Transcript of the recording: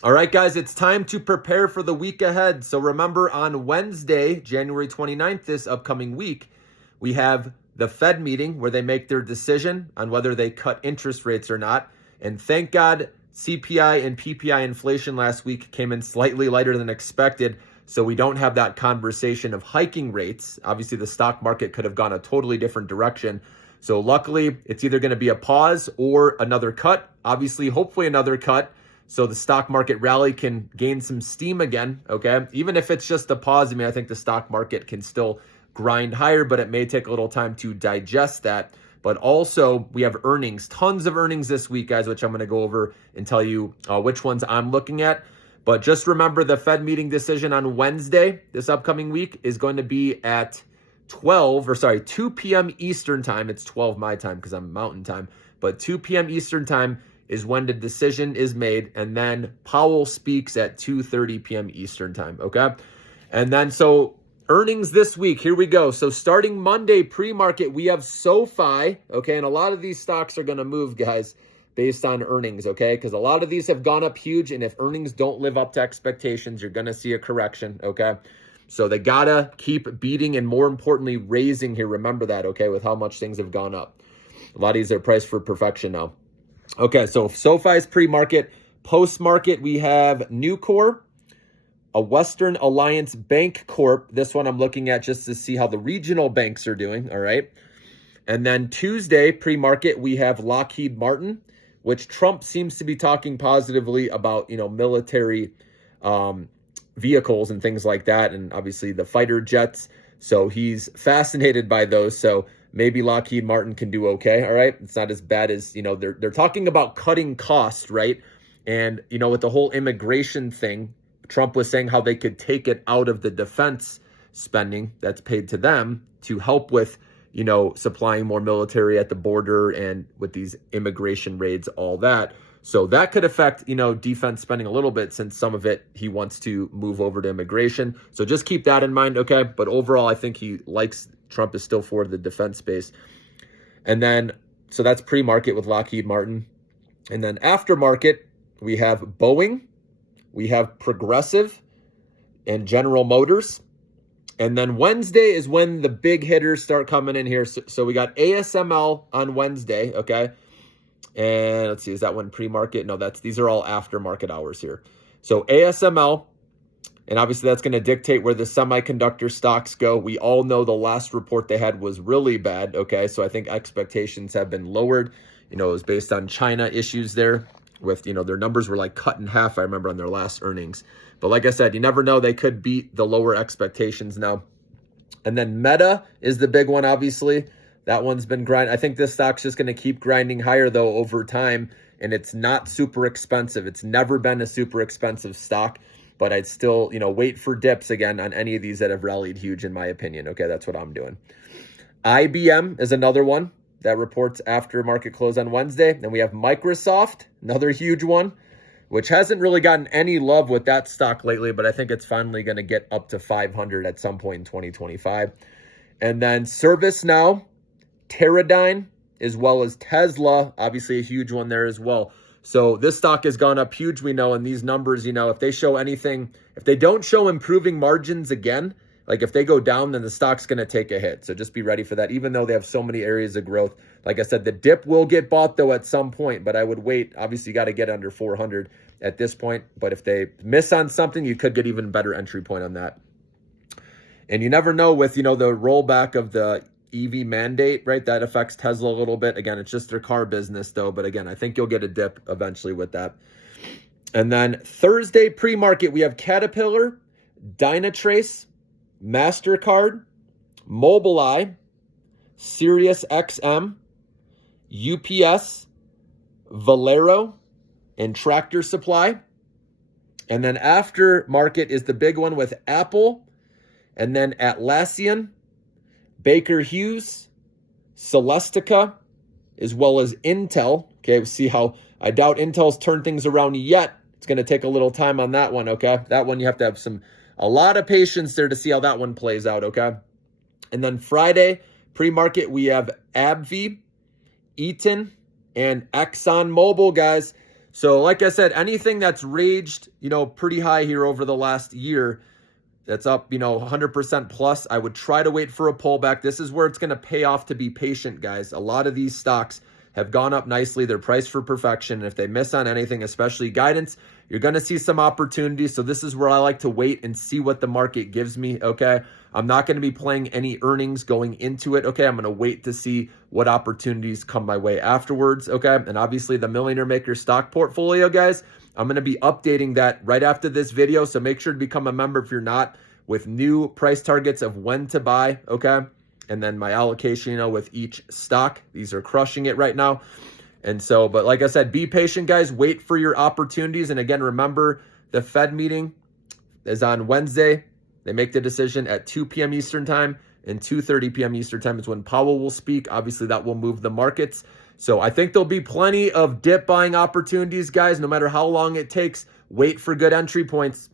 All right, guys, it's time to prepare for the week ahead. So remember, on Wednesday, January 29th, this upcoming week, we have the Fed meeting where they make their decision on whether they cut interest rates or not. And thank God CPI and PPI inflation last week came in slightly lighter than expected. So we don't have that conversation of hiking rates. Obviously, the stock market could have gone a totally different direction. So luckily, it's either going to be a pause or another cut. Obviously, hopefully another cut, so the stock market rally can gain some steam again, okay? Even if it's just a pause, I think the stock market can still grind higher, but it may take a little time to digest that. But also, we have earnings, tons of earnings this week, guys, which I'm going to go over and tell you which ones I'm looking at. But just remember, the Fed meeting decision on Wednesday, this upcoming week, is going to be at 2 p.m. Eastern time. It's 12 my time because I'm Mountain time, but 2 p.m. Eastern time is when the decision is made, and then Powell speaks at 2:30 p.m. Eastern time, okay? And then so earnings this week, here we go. So starting Monday pre-market, we have SoFi, okay? And a lot of these stocks are going to move, guys, based on earnings, okay? Because a lot of these have gone up huge, and if earnings don't live up to expectations, you're going to see a correction, okay? So they got to keep beating and, more importantly, raising here. Remember that, okay, with how much things have gone up. A lot of these are priced for perfection now. Okay, so SoFi's pre-market. Post-market, we have Nucor, a Western Alliance Bank Corp. This one I'm looking at just to see how the regional banks are doing, all right? And then Tuesday, pre-market, we have Lockheed Martin, which Trump seems to be talking positively about, military vehicles and things like that, and obviously the fighter jets. So he's fascinated by those. So maybe Lockheed Martin can do okay, all right? It's not as bad as, they're talking about cutting costs, right? And, with the whole immigration thing, Trump was saying how they could take it out of the defense spending that's paid to them to help with, supplying more military at the border and with these immigration raids, all that. So that could affect, defense spending a little bit, since some of it he wants to move over to immigration. So just keep that in mind, okay? But overall, I think Trump is still for the defense space. And then, so that's pre-market with Lockheed Martin. And then aftermarket, we have Boeing, we have Progressive, and General Motors. And then Wednesday is when the big hitters start coming in here. So we got ASML on Wednesday, okay? And let's see, is that one pre-market? No, these are all aftermarket hours here. So ASML, and obviously that's going to dictate where the semiconductor stocks go. We all know the last report they had was really bad, okay? So I think expectations have been lowered. It was based on China issues there with, their numbers were like cut in half, I remember, on their last earnings. But like I said, you never know. They could beat the lower expectations now. And then Meta is the big one, obviously. That one's been grinding. I think this stock's just going to keep grinding higher, though, over time. And it's not super expensive. It's never been a super expensive stock. But I'd still, wait for dips again on any of these that have rallied huge, in my opinion. Okay, that's what I'm doing. IBM is another one that reports after market close on Wednesday. Then we have Microsoft, another huge one, which hasn't really gotten any love with that stock lately, but I think it's finally going to get up to 500 at some point in 2025. And then ServiceNow, Teradyne, as well as Tesla, obviously a huge one there as well. So this stock has gone up huge, we know, and these numbers, if they show anything, if they don't show improving margins again, like if they go down, then the stock's going to take a hit. So just be ready for that, even though they have so many areas of growth. Like I said, the dip will get bought, though, at some point, but I would wait. Obviously, you got to get under 400 at this point. But if they miss on something, you could get even better entry point on that. And you never know with, the rollback of the EV mandate, right? That affects Tesla a little bit. Again, it's just their car business, though. But again, I think you'll get a dip eventually with that. And then Thursday pre-market, we have Caterpillar, Dynatrace, MasterCard, Mobileye, SiriusXM, UPS, Valero, and Tractor Supply. And then after market is the big one with Apple, and then Atlassian, Baker Hughes, Celestica, as well as Intel. Okay, we'll see how, I doubt Intel's turned things around yet. It's going to take a little time on that one, okay? That one you have to have a lot of patience there to see how that one plays out, okay? And then Friday, pre-market, we have AbbVie, Eaton, and ExxonMobil, guys. So like I said, anything that's raged, pretty high here over the last year, that's up, 100% plus, I would try to wait for a pullback. This is where it's going to pay off to be patient, guys. A lot of these stocks have gone up nicely. They're priced for perfection. And if they miss on anything, especially guidance, you're going to see some opportunities. So this is where I like to wait and see what the market gives me, okay? I'm not going to be playing any earnings going into it, okay? I'm going to wait to see what opportunities come my way afterwards, okay? And obviously the Millionaire Maker stock portfolio, guys, I'm going to be updating that right after this video. So make sure to become a member if you're not, with new price targets of when to buy, okay? And then my allocation, with each stock. These are crushing it right now. And so, but like I said, be patient, guys. Wait for your opportunities. And again, remember, the Fed meeting is on Wednesday. They make the decision at 2 p.m. Eastern time, and 2:30 p.m. Eastern time is when Powell will speak. Obviously, that will move the markets. So I think there'll be plenty of dip buying opportunities, guys. No matter how long it takes, wait for good entry points.